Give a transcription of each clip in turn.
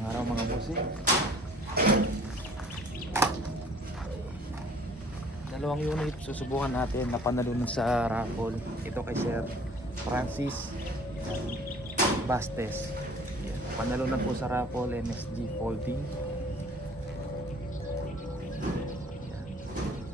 Magandang araw mga bossing. Dalawang unit susubukan natin na panalunan sa raffle. Ito kay Sir Francis Bastes. Panalunan po sa raffle MSG folding.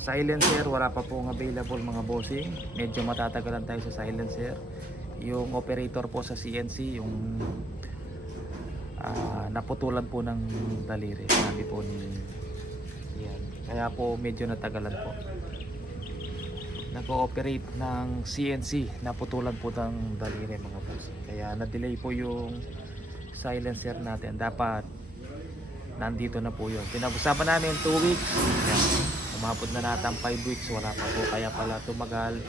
Silencer, wala pa pong available mga bossing. Medyo matatagalan tayo sa silencer. Yung operator po sa CNC, yung naputulan po ng daliri, sabi po ni yan. Kaya po medyo natagalan po. Nag-ooperate ng CNC, naputulan po ng daliri mga boss. Kaya na-delay po yung silencer natin. Dapat nandito na po yun. Pinag-usapan namin 2 weeks. Yan. Umabot na natin 5 weeks, wala pa po. Kaya pala tumagal,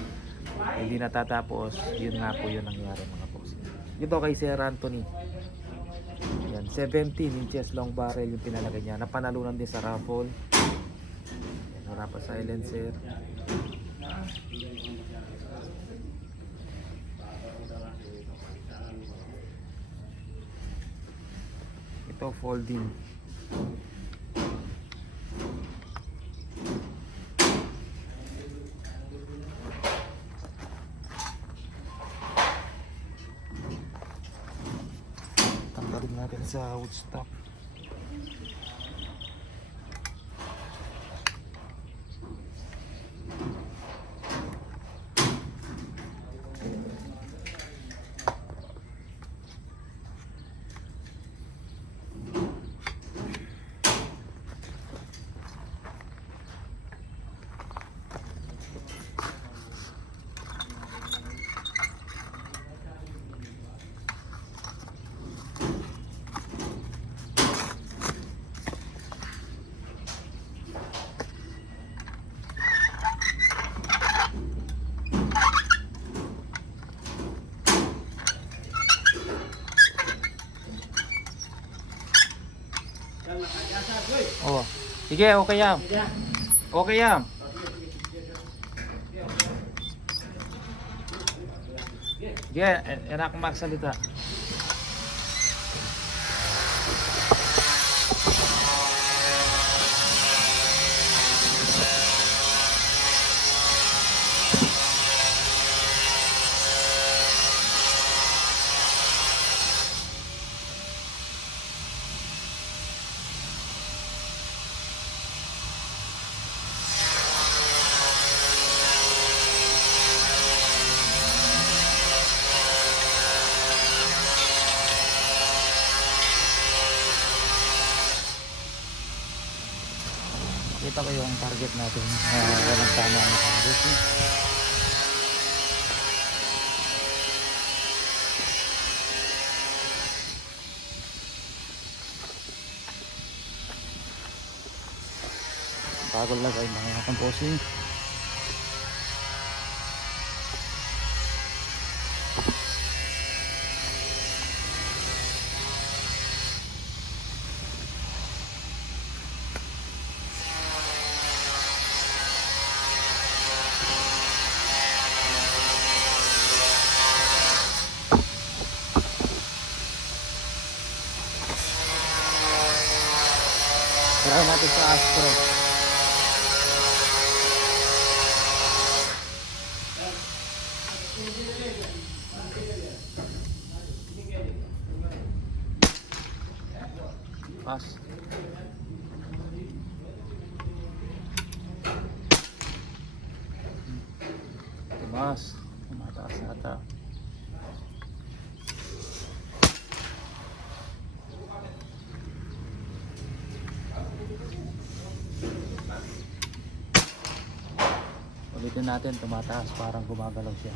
hindi natatapos. Yun nga po yun nangyari mga boss. Ito kay Sir Anthony. Yan, 17 inches long barrel yung pinalagay niya. Napanalunan din sa raffle. Yan, wala pa silencer. Ito folding. Tanggalin natin sa woodstock. Oh, sige, okay yan. Okay yan. Sige, enak magsalita. Kita ko yung target natin. Walang tama na target. Bagol lang ay mga composing. Try natin sa Astro. Pass. Tumas. Mataas ata. Ulitin natin, tumataas, parang gumagalaw siya.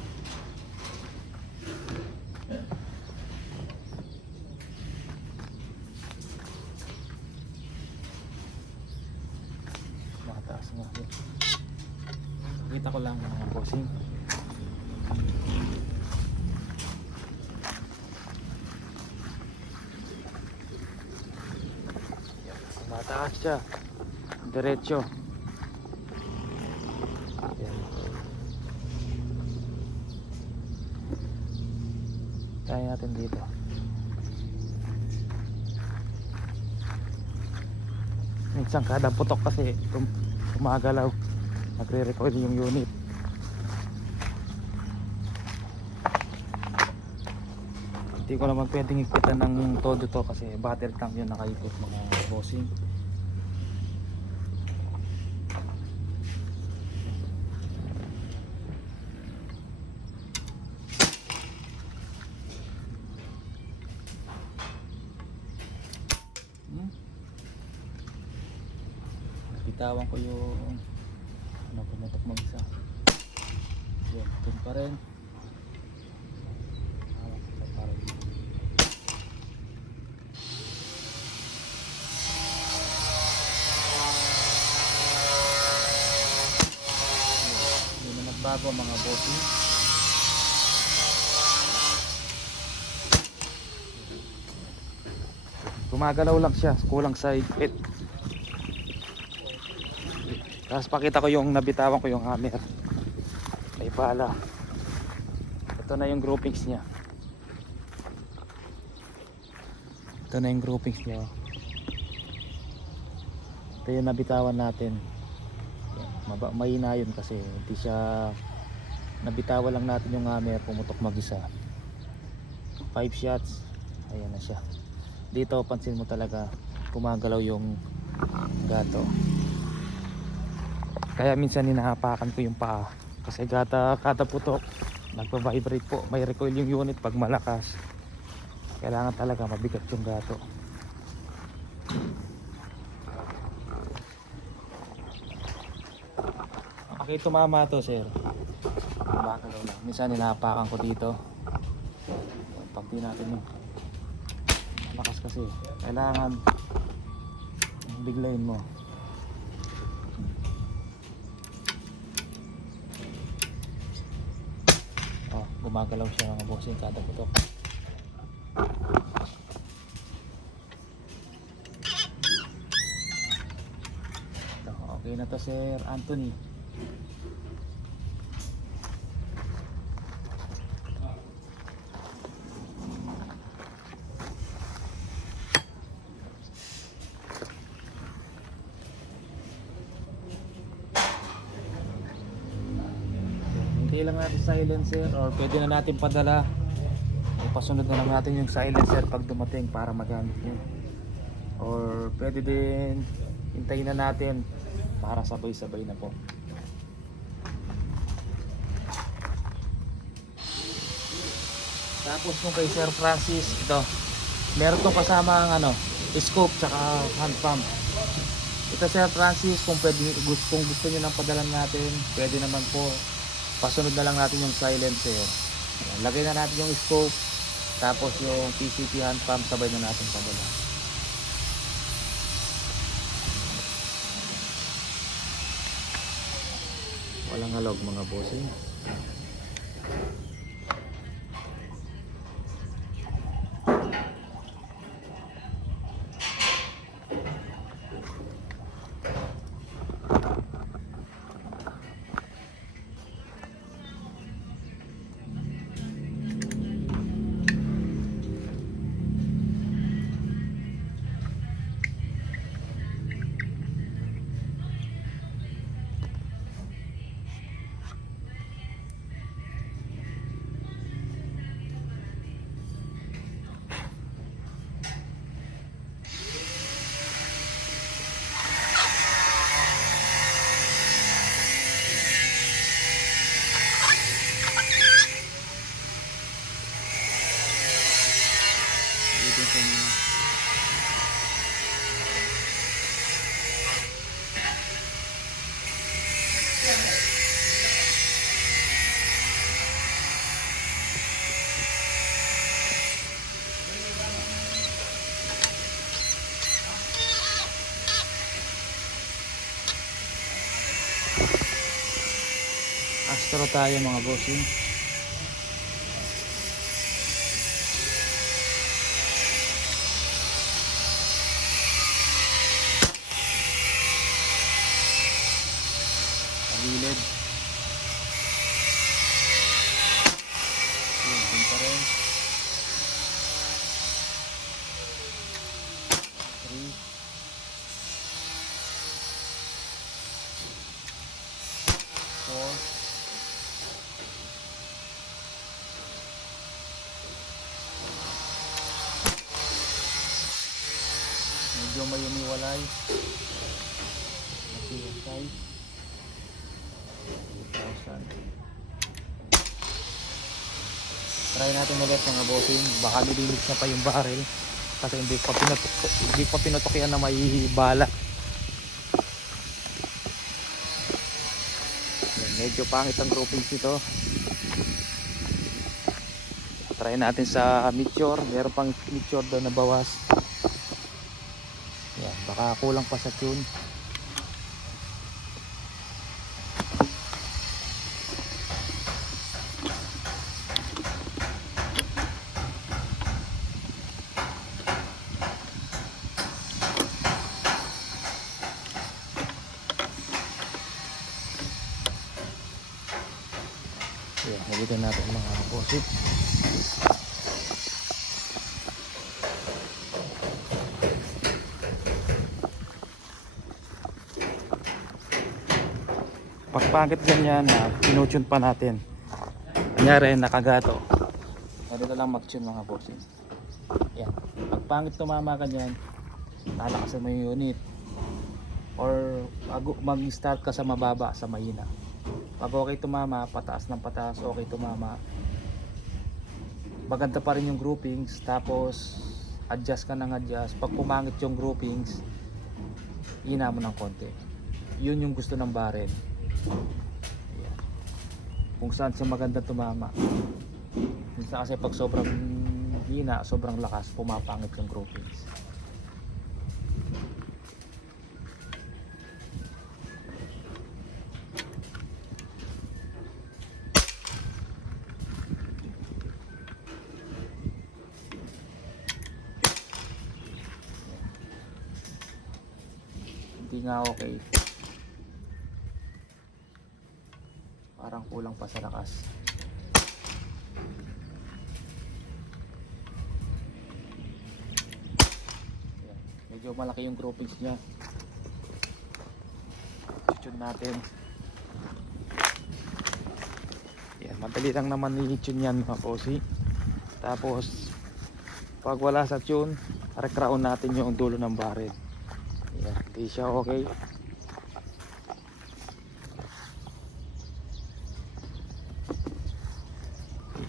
Tumataas nga. Kita ko lang mga bossing. Tumataas siya. Diretso. Try natin dito. minsan kada putok kasi gumagalaw, nagre-recoil yung unit. Hindi ko naman pwedeng higpitan ng todo to kasi battery tank yun nakaikot mga bossing. Bitawan ko yung ano, pumutok mag isa. Yun, dun pa rin. Hawak ko pa rin. Hindi na nagbago mga bossing. Gumagalaw lang siya, kulang sa higpit. Tapos pakita ko yung nabitawan ko yung hammer. May bala. Ito na yung groupings niya. Ito na yung groupings niya. Ito yung nabitawan natin. Mahina yun kasi hindi siya, nabitawan lang natin yung hammer, pumutok mag-isa. 5 shots. Ayan na siya. Dito pansin mo talaga gumagalaw yung gato. Kaya minsan hinahapakan ko yung paa kasi kada putok nagpa-vibrate po, may recoil yung unit pag malakas. Kailangan talaga mabigat yung gato. Okay, tumama to sir. Gumagalaw lang. Minsan hinahapakan ko dito. Pag di natin yung malakas kasi kailangan biglayin mo. Gumagalaw siya mga bossing kada putok. Ito, okay na to Sir Anthony. Hindi lang natin silencer or pwede na natin padala. Ipasunod na lang natin yung silencer pag dumating para magamit nyo. Or pwede din hintayin na natin para sabay-sabay na po. Tapos kung kay Sir Francis, ito meron tong kasama ang ano, scope tsaka hand pump. Ito Sir Francis, kung gusto nyo nang padalan natin, pwede naman po. Pasunod na lang natin yung silencer. Lagay na natin yung scope, tapos yung PCP hand pump, sabay na natin padala. Walang halog mga bossing. Astro tayo mga bossing. Pagilid. Yun pa rin. 3 medyo may umiwalay. PSI 2,000. Try natin ulit mga bossing, baka nilinis na pa yung barrel kasi hindi pa pinutok yan na may bala. Yan, medyo pangit ang groupings nito. Try natin sa meteor, meron pang meteor doon na bawas. Yan, baka kulang pa sa tune. Yan, nalitan natin mga bossing. Pagpangit ganyan na tinutune pa natin, kanyari nakagato, pwede na lang mag-tune mga bossing. Yan, pagpangit tumama ka dyan, lalakasan mo yung unit or mag-start ka sa mababa, sa mahina. Pag okay tumama, pataas ng pataas, okay tumama, maganda pa rin yung groupings, tapos adjust ka ng adjust. Pag pumangit yung groupings, hina mo ng konti. Yun yung gusto ng barrel. Ayan. Kung saan siya maganda tumama. Minsan kasi pag sobrang hina, sobrang lakas, pumapangit yung groupings. Hindi nga okay. Parang kulang pa sa lakas. Ayan. Medyo malaki yung groupings nya. Tune natin. Ayan, madali lang naman i-tune yan mga bossy. Tapos pag wala sa tune, re-crown natin yung dulo ng barrel. Ayan, hindi siya okay.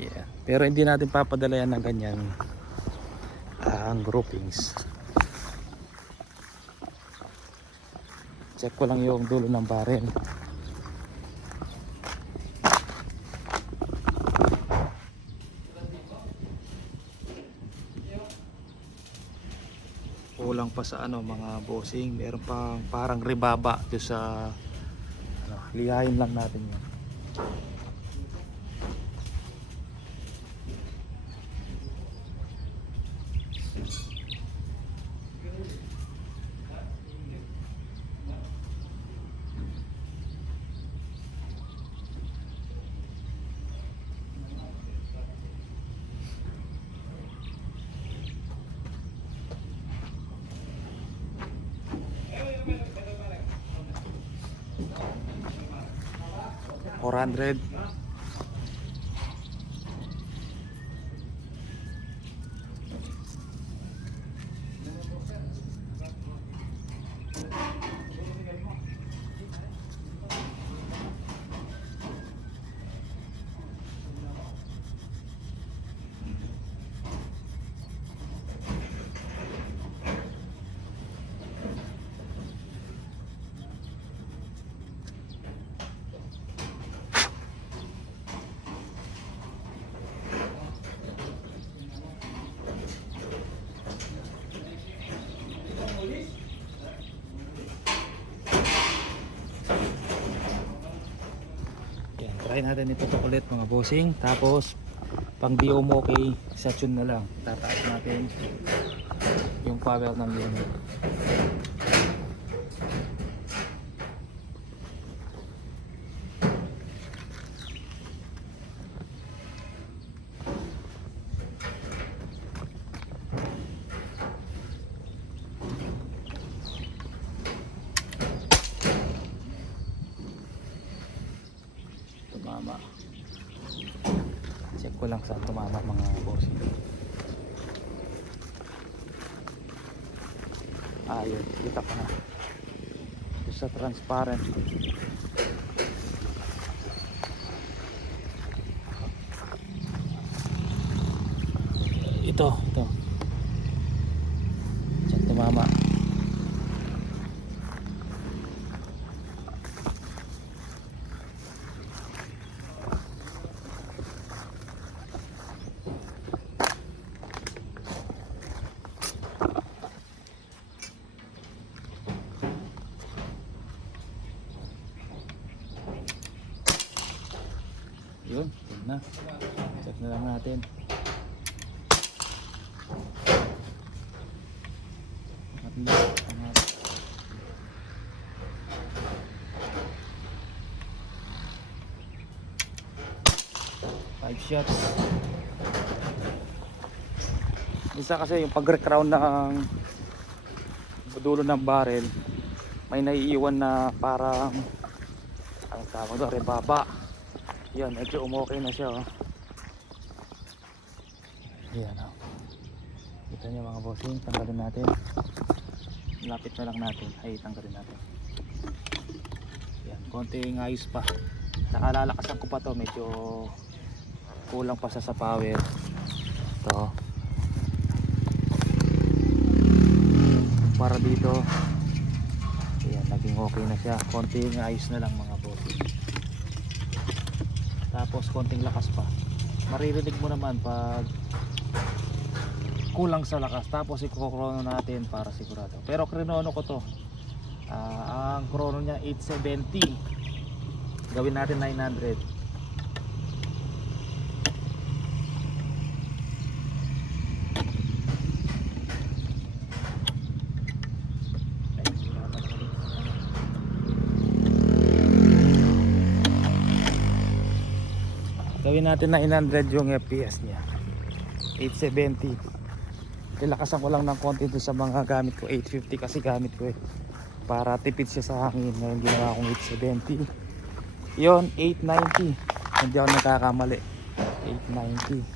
Yeah. Pero hindi natin papadalayan ng ganyan ang groupings. Check ko lang yung dulo ng barrel. Kulang pa sa mga bossing, meron pang parang rebaba doon sa lihain lang natin yan. $400. Try natin ito ulit mga bossing. Tapos pang di okay sa tune na lang, tataas natin yung power ng unit. Tumama. Check ko lang saan tumama mga boss. Ayun, kita ko na. Ito sa transparent. Ito. Diyan tumama. Yun na. Check na lang natin. Angat. 5 shots. Isa kasi yung pag-recrown ng dulo ng barrel, may naiiwan na parang ang tawag doon, rebaba. Yan, medyo umokay na siya, oh. Yan, oh. Kita niyo mga bossing, tanggalin natin. Lapit na lang natin, ay tanggalin natin. Yan, konting ayos pa. Nakalalakasan ko pa to, medyo kulang pa sa power. Ito. Para dito. Ayan, naging okay na siya. Konting ayos na lang mga bossing. Tapos konting lakas pa. Maririnig mo naman pag kulang sa lakas. Tapos i-chrono natin para sigurado. Pero krinono ko to. Ang chrono niya 870. Gawin natin 900. Gawin natin 900 yung FPS niya. 870. Tilakasan ko lang ng konti doon sa mga gamit ko. 850 kasi gamit ko, para tipid siya sa hangin. Ngayon ginawa akong 870. Yon, 890. Hindi ako nagkakamali. 890.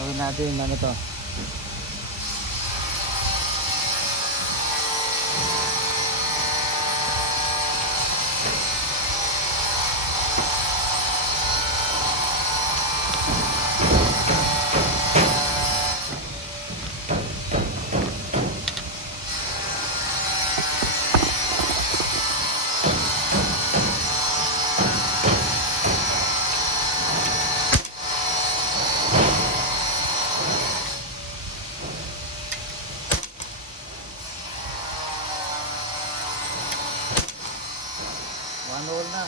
Gawin natin ano to, one hole na.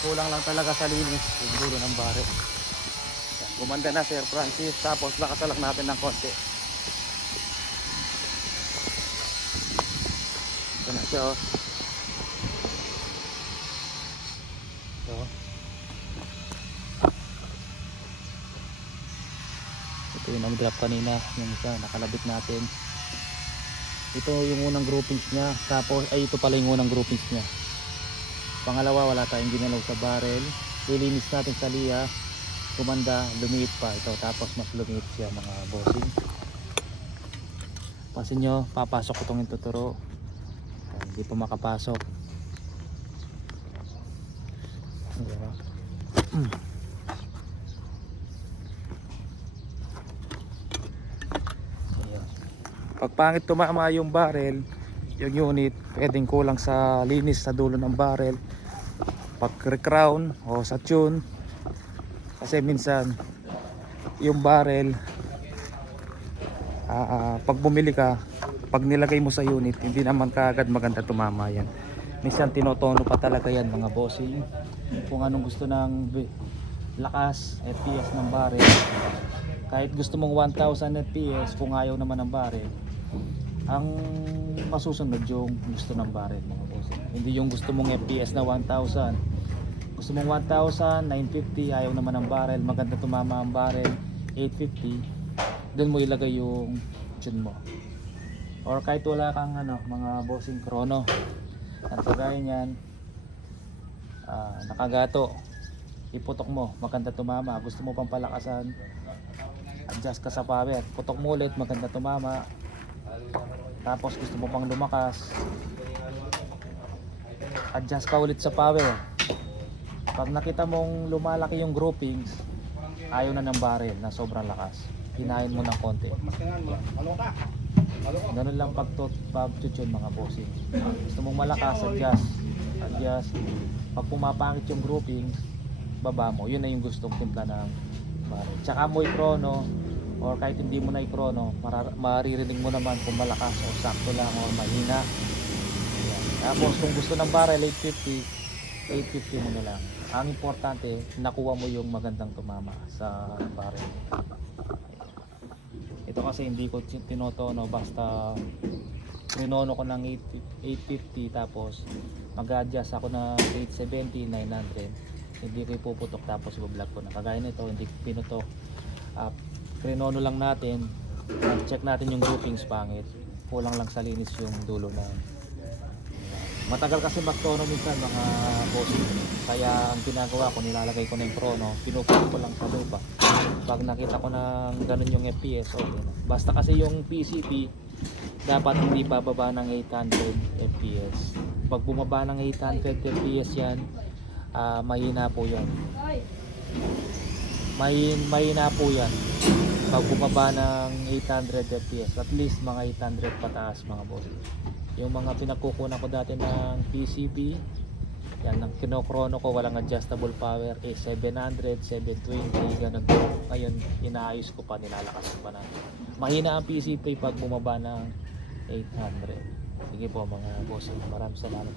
Kulang lang talaga sa linis yung dulo ng barrel. Yan, gumanda na Sir Francis. Tapos lakasalak natin ng konti. Ito na siya, oh. Ito. Ito yung nag-drop kanina, yung isa nakalabit natin. Ito yung unang groupings niya. Tapos ay ito pala yung unang groupings niya. Pangalawa, wala tayong ginalaw sa barrel. Lilinis natin sa liya. Kumanda, lumiit pa ito. Tapos mas lumiit siya mga bossing. Pasin nyo, papasok ko itong tuturo. Hindi pa makapasok. Pag pangit tumama yung barrel, yung unit, pwedeng kulang sa linis sa dulo ng barrel, pag crown o sa tune. Kasi minsan yung barrel, pag bumili ka, pag nilagay mo sa unit, hindi naman kaagad maganda tumama yan. Minsan tinotono pa talaga yan mga bossing, kung anong gusto ng lakas, FPS ng barrel. Kahit gusto mong 1000 FPS, kung ayaw naman ng barrel, ang masusunod yung gusto ng barrel mga bossing. Hindi yung gusto mong FPS na 1000, gusto mong 1000, 950, ayaw naman ng barrel, maganda tumama ang barrel 850, doon mo ilagay yung tune mo. Or kahit wala kang mga bossing chrono, ang kagaya niyan, nakagato, iputok mo, maganda tumama. Gusto mo pang palakasan, adjust ka sa power, putok mo ulit, maganda tumama. Tapos gusto mo pang lumakas, adjust ka ulit sa power. Pag nakita mong lumalaki yung groupings, ayaw na ng barrel na sobrang lakas, hinahin mo ng konti. Ganun lang pag-tune mga bossing. Gusto mong malakas, adjust. Pag pumapangit yung groupings, baba mo. Yun na yung gustong timpla ng barrel. Tsaka mo i-chrono, or kahit hindi mo na i-chrono, maririnig mo naman kung malakas o sakto lang o mahina. Ayan. Tapos kung gusto ng barrel 850 mo na lang. Ang importante, nakuha mo yung magandang tumama sa barrel. Ito kasi hindi ko tinotono, basta rinono ko ng 850, tapos mag-adjust ako ng 870, 900. Hindi ko ipuputok tapos i-vlog ko na. Kagaya nito, hindi ko pinutok. Rinono lang natin, check natin yung groupings, pangit, kulang lang sa linis yung dulo na. Matagal kasi magtono minsan mga boss, kaya ang ginagawa ko, nilalagay ko na yung chrono, pinuputok ko lang sa lupa. Pag nakita ko na ganun yung FPS, okay na. Basta kasi yung PCP dapat hindi bababa ng 800 FPS. Pag bumaba ng 800 FPS yan, mahina po yan. Mahina po yan pag bumaba ng 800 FPS, at least mga 800 pataas mga boss. Yung mga pinagkukunan ko dati ng PCB, yan, ang kinokrono ko, walang adjustable power, 700, 720, ganun. Ngayon inaayos ko pa, nilalakas ko pa na. Mahina ang PCB pag bumaba ng 800. Sige po mga boss, maraming salamat.